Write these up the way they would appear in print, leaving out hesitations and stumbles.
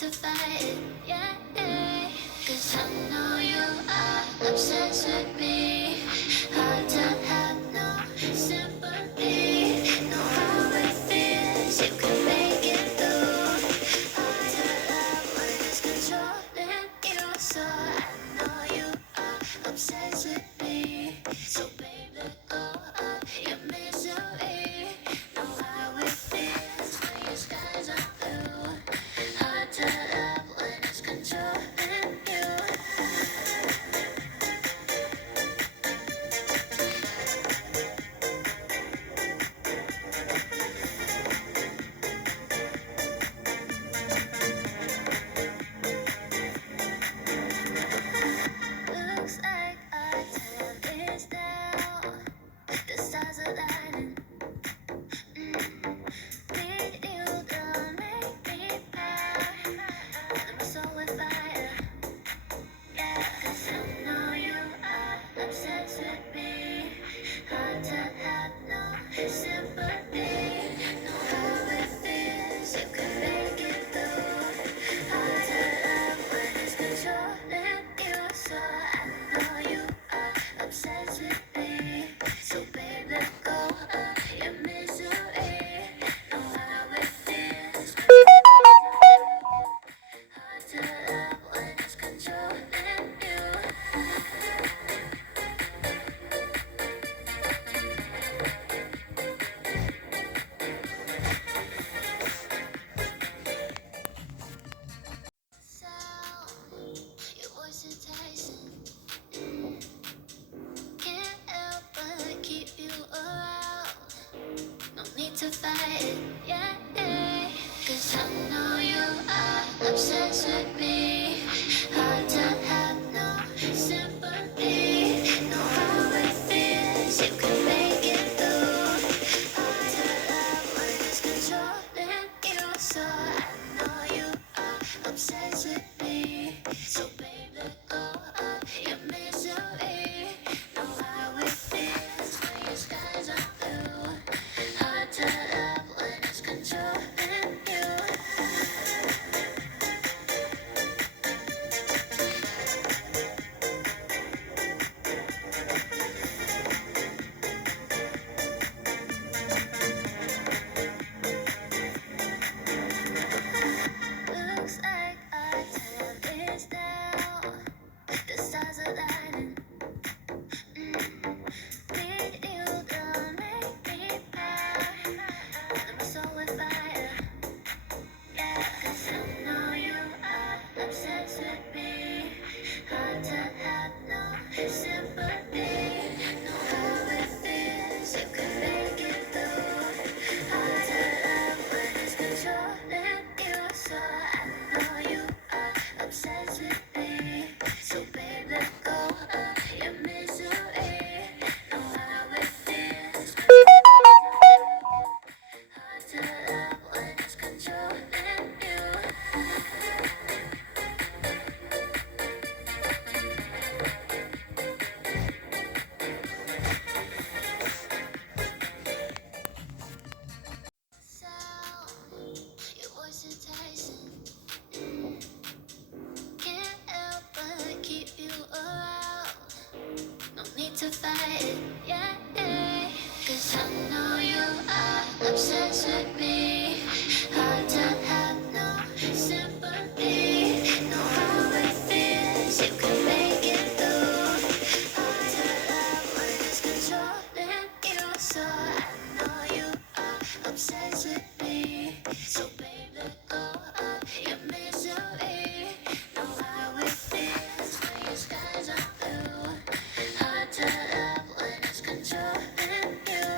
to fight it, yeah. 'Cause I know you are obsessed with me. Hard to have no sympathy. Know how it feels, you can make it through. Hard to love when it's controlling you. So I know you are obsessed with me. So babe, let go of your misery. Know how it feels when your skies are blue. Hard to love when it's controlling you. Looks like our time is down. The stars are lighting. Need you to make me proud. Let my soul with fire. Yeah, 'cause I know you are obsessed with me. Hard to have no sympathy. Know how it feels, you can make it through. Hard to love when it's controlling you. So I know you are obsessed with me. So babe, let go of your misery. Know how it feels. Hard to love when it's controlling you. Sound, your voice enticing. Can't help but keep you around. No need to fight it, yeah. 'Cause I know you are obsessed with me. Hard to have no sympathy. Know how it feels, you can make it through. Hard to love when it's controlling you. So I know you are obsessed with me. So babe, let go of your misery. Know how it feels when your skies are blue. Hard to love when it's controlling you. Looks like our time is down. The stars are lighting. Need you to make me proud. Let my soul with fire. Yeah, 'cause I know you are obsessed with me. Hard to have no sympathy. Know how it feels, you can make it through. Hard to love when it's controlling you. So I know you are obsessed with me. So babe, let go of your misery. Know how it feels. Hard to love when it's controlling you. Sound, your voice enticing. Can't help but keep you around. No need to fight it, yeah. 'Cause I know you are obsessed with me. Hard to have no sympathy. Know how it feels, you can make it through. Hard to love when it's controlling you. So I know you are obsessed with me. So babe, let go of your misery. Know how it feels when your skies are blue. Hard to love when it's controlling you.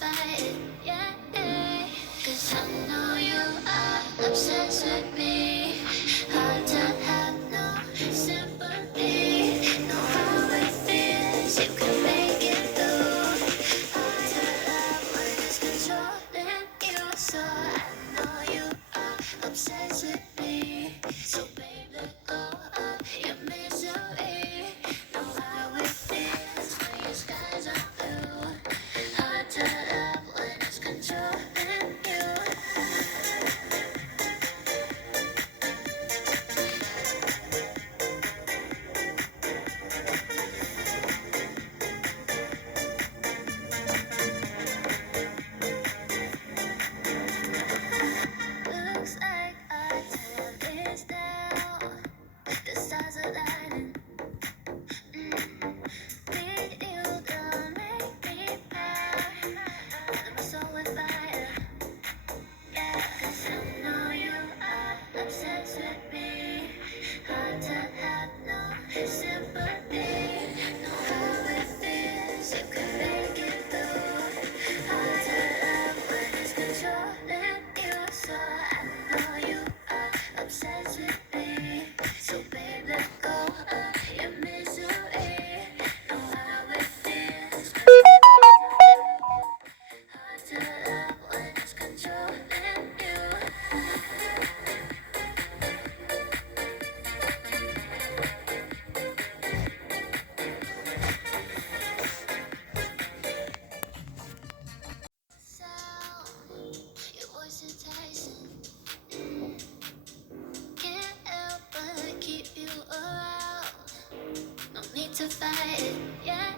fight it, yeah. 'Cause I know you are obsessed with me. Hard to have no sympathy. Know how it feels, you can make it through. Hard to love when it's controlling you. So I know you are obsessed with me. So babe, let go of your misery. Know how it feels when your skies are blue. Hard to love when it's controlling you. Looks like our time is down. The stars are lighting. Need you to make me proud. Fill my soul with fire. Yeah, 'cause I know you are obsessed with me. Hard to have no sympathy. Know how it feels, you can make it through. Hard to love when it's controlling you. So I know you are obsessed with me. So babe, let go of your misery. Know how it feels. Hard to love when it's controlling you. Sound, your voice enticing. Can't help but keep you around. No need to fight it, yeah.